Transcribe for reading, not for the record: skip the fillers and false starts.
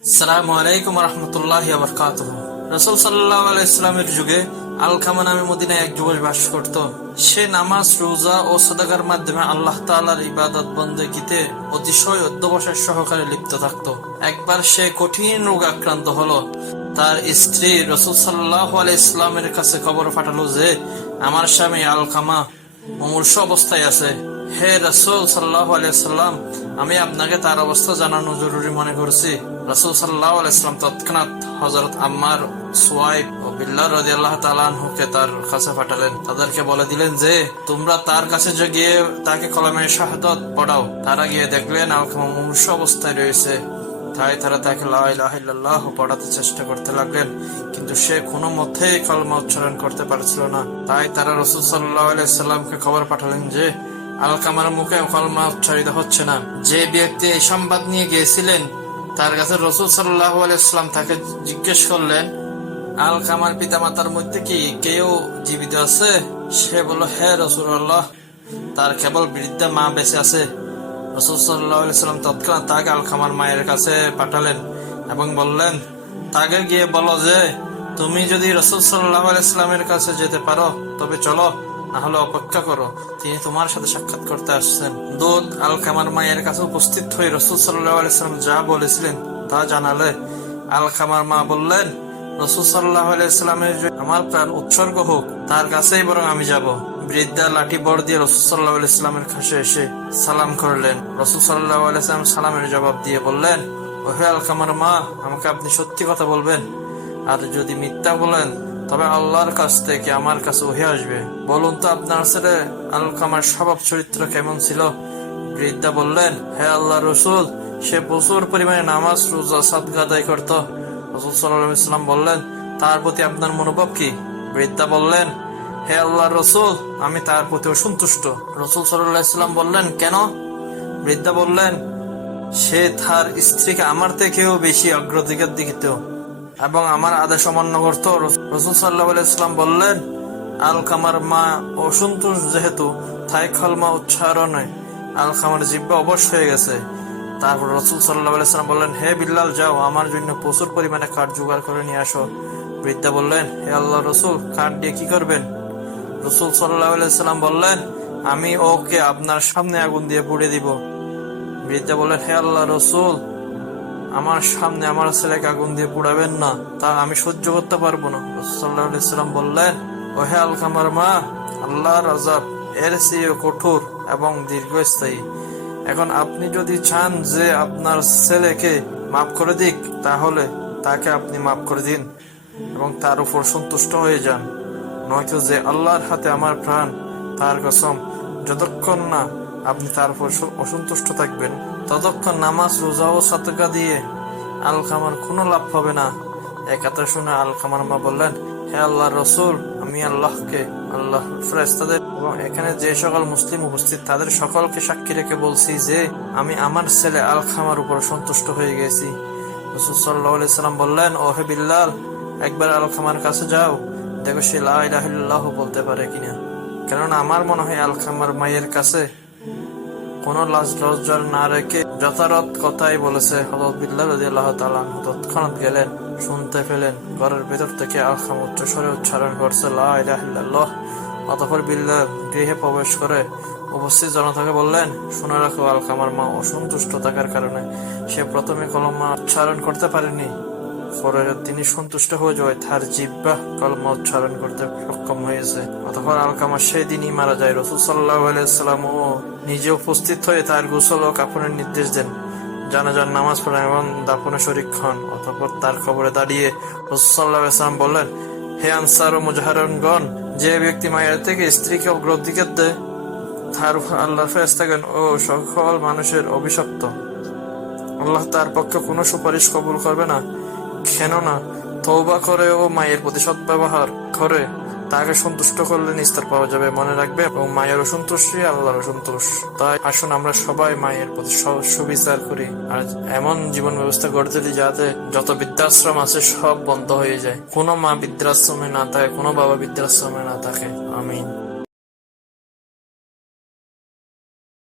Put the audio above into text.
আসসালামু আলাইকুম রহমতুল্লাহি ওয়া বারাকাতুহু। রাসূল সাল্লাল্লাহু আলাইহি ওয়াসাল্লামের যুগে আলকামা নামে মদিনায় এক যুবক বাস করত। সে নামাজ, রোজা ও সাদাকার মাধ্যমে আল্লাহ তাআলার ইবাদত বন্দেগীতে অতিশয় অধ্যবসায় সহকারে লিপ্ত থাকত। একবার সে কঠিন রোগ আক্রান্ত হলো। তার স্ত্রী রাসূল সাল্লাল্লাহু আলাইহি ওয়াসাল্লামের কাছে খবর পাঠালো যে আমার স্বামী আলকামা মুমূর্ষু অবস্থায় আছে। হে রাসূল সাল্লাল্লাহু আলাইহি ওয়াসাল্লাম, আমি আপনাকে তার অবস্থা জানানো জরুরি মনে করছি। রাসূল সাল্লাল্লাহু আলাইহি ওয়াসাল্লাম তৎক্ষণাৎ হযরত আম্মার, সুয়াইব ও বিল্লাল রাদিয়াল্লাহু তাআলা আনহুকে তার কাছে পাঠালেন। তাদেরকে বলে দিলেন যে তোমরা তার কাছে গিয়ে তাকে কলমে শাহাদাত পড়াও। তারা গিয়ে দেখলেন আলকামা মুমূর্ষু অবস্থায় রয়েছে। তাই তারা তাকে লা ইলাহা ইল্লাল্লাহ পড়াতে চেষ্টা করতে লাগলেন, কিন্তু সে কোনো মতেই কলমা উচ্চারণ করতে পারছিল না। তাই তারা রাসূল সাল্লাল্লাহু আলাইহি ওয়াসাল্লামকে খবর পাঠালেন যে আলকামার মুখে কলমা উচ্চারিত হচ্ছে না। যে ব্যক্তি এই সংবাদ নিয়ে গিয়েছিলেন তার কাছে রাসূল সাল্লাল্লাহু আলাইহি ওয়াসাল্লাম তাকে জিজ্ঞেস করলেন, আলকামার পিতামাতার মধ্যে কি কেউ জীবিত আছে? সে বলল, হে রাসূলুল্লাহ, তার কেবল বৃদ্ধা মা বেঁচে আছে। রাসূল সাল্লাল্লাহু আলাইহি ওয়াসাল্লাম তৎক্ষণাৎ তাকে আলকামার মায়ের কাছে পাঠালেন এবং বললেন, তাকে গিয়ে বলো যে তুমি যদি রাসূল সাল্লাল্লাহু আলাইহি ওয়াসাল্লামের কাছে যেতে পারো তবে চলো, না হলে অপেক্ষা করো, তিনি তোমার সাথে সাক্ষাৎ করতে আসছেন। দূত আলকামার মায়ের কাছে উপস্থিত হয়ে রাসূল সাল্লাল্লাহু আলাইহি ওয়াসাল্লাম যা বলেছিলেন তা জানালে আলকামার মা বললেন, রাসূল সাল্লাল্লাহু আলাইহি ওয়াসাল্লামের আমার প্রাণ উৎসর্গ হোক, তার কাছেই বরং আমি যাব। বৃদ্ধা লাঠি বড় দিয়ে রাসূল সাল্লাল্লাহু আলাইহি ওয়াসাল্লামের কাছে এসে সালাম করলেন। রাসূল সাল্লাল্লাহু আলাইহি ওয়াসাল্লাম সালামের জবাব দিয়ে বললেন, ওহে আলকামার মা, আমাকে আপনি সত্যি কথা বলবেন, আর যদি মিথ্যা বলেন তবে আল্লাহর কাছ থেকে আমার কাছে ওহী আসবে। বলুন তো আপনার ছেলে আলকামার স্বভাব চরিত্র কেমন ছিল? বৃদ্ধা বললেন, হে আল্লাহর রাসূল, সে প্রচুর পরিমাণে নামাজ, রোজা, সাদকা আদায় করত। রাসূল সাল্লাল্লাহু আলাইহি ওয়াসাল্লাম বললেন, তার প্রতি আপনার মনোভাব কি? বৃদ্ধা বললেন, হে আল্লাহর রাসূল, আমি তার প্রতি অসন্তুষ্ট। রাসূল সাল্লাল্লাহু আলাইহি ওয়াসাল্লাম বললেন, কেন? বৃদ্ধা বললেন, সে তার স্ত্রীকে আমার থেকেও বেশি অগ্রাধিকার দিত এবং আমার আদেশ অমান্য করত। রাসূল সাল্লাল্লাহু আলাইহি ওয়াসাল্লাম বললেন, আলকামার মা অসন্তুষ্ট যেহেতু, তাই কলমা উচ্চারণে আলকামার জিহ্বা অবশ হয়ে গেছে। তারপর রাসূল সাল্লাল্লাহু আলাইহি ওয়াসাল্লাম বললেন, হে বিল্লাল, যাও আমার জন্য প্রচুর পরিমাণে কাঠ জোগাড় করে নিয়ে আসো। বৃদ্ধা বললেন, হে আল্লাহর রাসূল, কাঠ দিয়ে কি করবেন? রাসূল সাল্লাল্লাহু আলাইহি ওয়াসাল্লাম বললেন, আমি ওকে আপনার সামনে আগুন দিয়ে পুড়িয়ে দিব। বৃদ্ধা বললেন, হে আল্লাহর রাসূল, আমার সামনে আমার ছেলেকে আগুন দিয়ে পুড়াবেন না, তা আমি সহ্য করতে পারবো না। রাসূল সাল্লাল্লাহু আলাইহি ওয়াসাল্লাম বললেন, ওহে আলকামার মা, আল্লাহর আযাব এর চেয়ে কঠোর এবং দীর্ঘস্থায়ী। এখন আপনি যদি চান যে আপনার ছেলেকে মাফ করে দিক, তাহলে তাকে আপনি মাফ করে দিন এবং তার উপর সন্তুষ্ট হয়ে যান, নয়তো যে আল্লাহর হাতে আমার প্রাণ, তার কসম, যতক্ষণ না আপনি তার উপর অসন্তুষ্ট থাকবেন ততক্ষণ নামাজ, রোজা ও সাদকা দিয়ে আলকামার কোনো লাভ হবে না। এই কথা শুনে আলকামার মা বললেন, হে আল্লাহর রাসূল, আমি আল্লাহকে, আল্লাহ ফেরেশতাদের এবং এখানে যে সকল মুসলিম উপস্থিত তাদের সকলকে সাক্ষী রেখে বলছি যে আমি আমার ছেলে আলকামার উপর সন্তুষ্ট হয়ে গেছি। রাসূল সাল্লাল্লাহু আলাইহি ওয়াসাল্লাম বললেন, ওহে বিল্লাল, একবার আলকামার কাছে যাও, দেখো সে লা ইলাহা ইল্লাল্লাহ বলতে পারে কিনা। কেননা আমার মনে হয় আলকামার মায়ের কাছে কোনো লাজ লজ্জা না রেখে যথারথ কথাই বলেছে। হযরত বিল্লাল রাদিয়াল্লাহু তাআলা আনহু তৎক্ষণাৎ গেলেন, শুনতে পেলেন ঘরের ভেতর থেকে আলকামা উচ্চস্বরে উচ্চারণ করছে লা ইলাহা ইল্লাল্লাহ। অতঃপর বিল্লাল গৃহে প্রবেশ করে উপস্থিত জনতাকে বললেন, শুনে রাখো, আলকামার মা অসন্তুষ্ট থাকার কারণে সে প্রথমে কলমা উচ্চারণ করতে পারেনি, পরে তিনি সন্তুষ্ট হয়ে যায় তার জিহ্বা কলমা উচ্চারণ করতে সক্ষম হয়েছে। অতঃপর আলকামা সেই দিনই মারা যায়। রাসূল সাল্লাল্লাহু আলাইহি ওয়াসাল্লাম ও নিজে উপস্থিত হয়ে তার গোসল ও কাফনের নির্দেশ দেন, জানাজার নামাজ পড়েন এবং দাফনে শরীক হন। অতঃপর তার কবরে দাঁড়িয়ে রাসূল সাল্লাল্লাহু আলাইহি ওয়াসাল্লাম বললেন, হে আনসার ও মুহাজিরগণ, যে ব্যক্তি মায়ের থেকে স্ত্রীকে অগ্রাধিকার দেয় তার উপর আল্লাহর ফেরেশতাগণ ও সকল মানুষের অভিশপ্ত। আল্লাহ তার পক্ষে কোনো সুপারিশ কবুল করবে না, কেননা তওবা করে ও মায়ের প্রতি সদ্ব্যবহার করে তাকে সন্তুষ্ট করলে নিস্তার পাওয়া যাবে। মনে রাখবে, এবং মায়ের অসন্তুষ্টি আল্লাহর অসন্তোষ। তাই আসুন আমরা সবাই মায়ের প্রতি সুবিচার করি আর এমন জীবন ব্যবস্থা গড়ে তুলি যাতে যত বৃদ্ধাশ্রম আছে সব বন্ধ হয়ে যায়, কোনো মা বৃদ্ধাশ্রমে না থাকে, কোনো বাবা বৃদ্ধাশ্রমে না থাকে। আমিন।